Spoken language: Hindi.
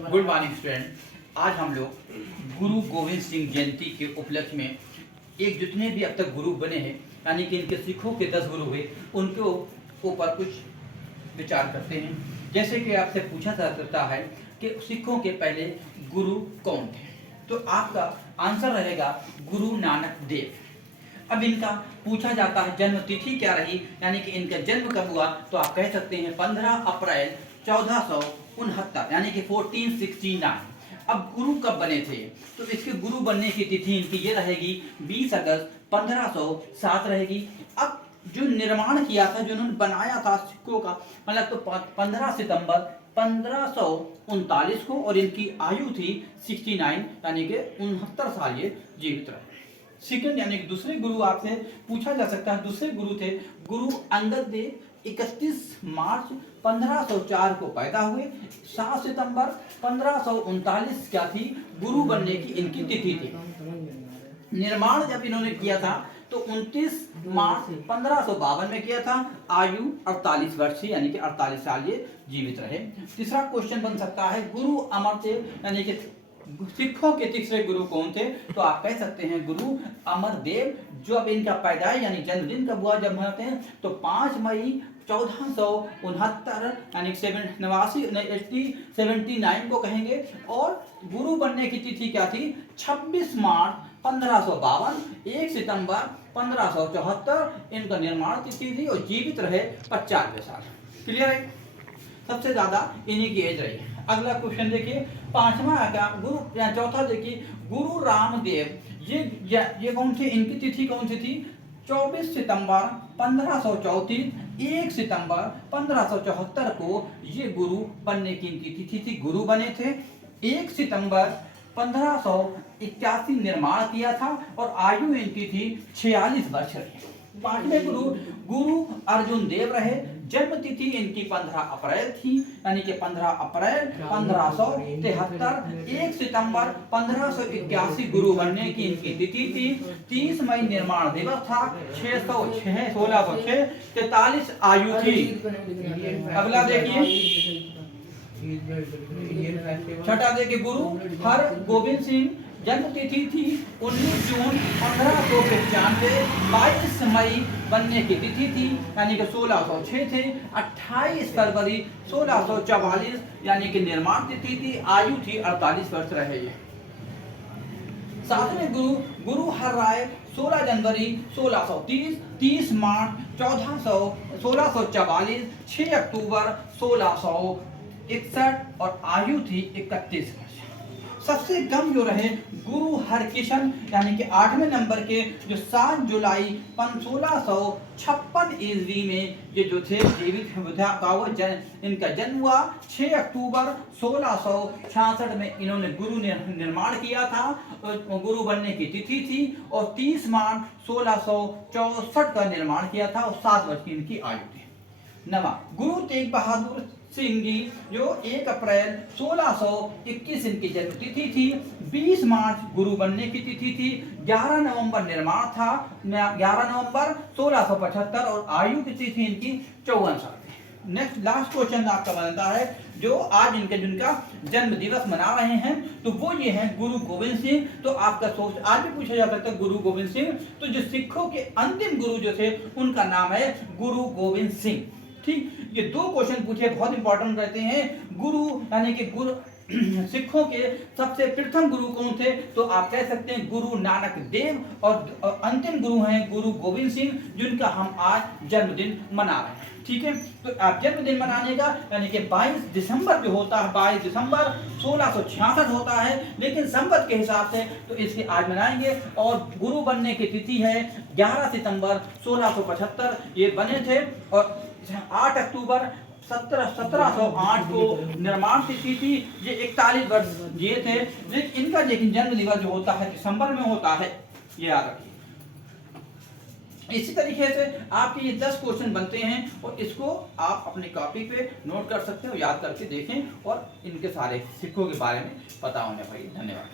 Good morning student. आज हम लोग गुरु गोविंद सिंह जयंती के उपलक्ष्य में एक जितने भी अब तक गुरु बने हैं यानी कि इनके सिखों के 10 गुरु हुए उनके ऊपर कुछ विचार करते हैं। जैसे कि आपसे पूछा जाता है कि सिखों के पहले गुरु कौन थे, तो आपका आंसर रहेगा गुरु नानक देव। अब इनका पूछा जाता है जन्म तिथि क्या रही, यानी कि इनका जन्म कब हुआ, तो आप कह सकते हैं 15 अप्रैल 1469 यानी कि 1469। अब गुरु कब बने थे, तो इसके गुरु बनने की तिथि इनकी ये रहेगी 20 अगस्त 1507 रहेगी। अब जो निर्माण किया था, जो उन्होंने बनाया था सिक्कों का, मतलब तो 15 सितंबर 1539 को, और इनकी आयु थी 69 यानी कि 69 साल ये जीवित रहे। सेकंड यानी कि दूसरे गुरु आपसे पूछा जा सकता है, दूसरे गुरु थे गुरु अंगद देव। 31 मार्च 1504 को पैदा हुए। 7 सितंबर 1539 क्या थी गुरु बनने की इनकी तिथि थी। निर्माण जब इन्होंने किया था तो 29 मार्च 1552 में किया था। आयु 48 वर्ष थी यानी कि 48 साल ये जीवित रहे। तीसरा क्वेश्चन बन सकता है गुरु अमरदेव यानी कि सिखों के तीसरे गुरु कौन थे, तो आप कह सकते हैं गुरु अमरदेव। जो अब इनका पैदाइश यानी जन्मदिन कब हुआ, जब मनाते हैं तो 5 मई 1469 यानी 79 को कहेंगे। और गुरु बनने की तिथि क्या थी, 26 मार्च 1552, 1 सितंबर 1574 इनका निर्माण तिथि थी, और जीवित रहे 95 साल। क्लियर है, सबसे ज्यादा इन्हीं की एज रही। अगला क्वेश्चन देखिए, पांचवा का गुरु या चौथा देखिए गुरु रामदेव। ये कौन थे, इनकी तिथि कौन सी थी, 24 सितंबर 1534, 1 सितंबर 1574 को ये गुरु बनने की इनकी तिथि थी, गुरु बने थे। 1 सितंबर 1581 निर्माण किया था, और आयु इनकी थी 46 वर्ष रही। पांचवें गुरु गुरु अर्जुन देव रहे। जन्म तिथि इनकी 15 अप्रैल थी यानी कि 15 अप्रैल 1573। 1 सितंबर 1581 गुरु बनने की इनकी तिथि थी। 30 मई निर्माण दिवस था। 1606 43 आयु थी। अगला देखिए, छठा देखिए गुरु हर गोविंद सिंह। जन्म तिथि थी 19 जून 1595। 22 मई बनने की तिथि थी यानी कि 1606 थे। 28 फरवरी 1644 यानी कि निर्माण तिथि थी। आयु थी 48 वर्ष रहे ये। सातवें गुरु गुरु हर राय 16 जनवरी 1630, 30 मार्च 1644, 6 अक्टूबर 1661 और आयु थी 31 वर्ष। सबसे कम जो रहे गुरु हरकिशन यानी कि 8वें नंबर के, जो 7 जुलाई 1656 ईस्वी में ये जो थे जीवित इनका जन्म हुआ। 6 अक्टूबर 1666 में इन्होंने गुरु निर्माण किया था, गुरु बनने की तिथि थी। और 30 मार्च 1664 का निर्माण किया था, और 7 वर्ष की इनकी आयु थी। नवा गुरु तेग बहादुर सिंह जी, जो 1 अप्रैल 1621 इनकी जन्म तिथि थी। 20 मार्च गुरु बनने की तिथि थी। 11 नवंबर निर्माण था, 11 नवंबर 1675, और आयु की तिथि इनकी 54 साल थी। नेक्स्ट लास्ट क्वेश्चन आपका बनता है, जो आज इनके जिनका जन्म दिवस मना रहे हैं, तो वो ये है गुरु गोविंद सिंह। तो आपका सोच आज भी पूछा जा सकता है गुरु गोविंद सिंह, तो जो सिखों के अंतिम गुरु जो थे उनका नाम है गुरु गोविंद सिंह। ठीक, ये 2 क्वेश्चन पूछे बहुत इंपॉर्टेंट रहते हैं। गुरु यानी कि गुरु सिखों के सबसे प्रथम गुरु कौन थे, तो आप कह सकते हैं गुरु नानक देव, और अंतिम गुरु हैं गुरु गोविंद सिंह, जिनका हम आज जन्मदिन मना रहे हैं। ठीक है, तो आप जन्मदिन मनाने का यानी कि 22 दिसंबर जो होता है, 22 दिसंबर 1666 होता है, लेकिन संवत के हिसाब से तो इसके आज मनाएंगे। और गुरु बनने की तिथि है 11 सितंबर 1675 ये बने थे, और 8 अक्टूबर 1708 को निर्माण तिथि थी। ये 41 वर्ष जिए थे। लेकिन इनका जन्म दिवस जो होता है दिसंबर में होता है, ये याद रखिए। इसी तरीके से आपके ये 10 क्वेश्चन बनते हैं, और इसको आप अपनी कॉपी पे नोट कर सकते हो, याद करके देखें, और इनके सारे सिखों के बारे में पता होने पाइए। धन्यवाद।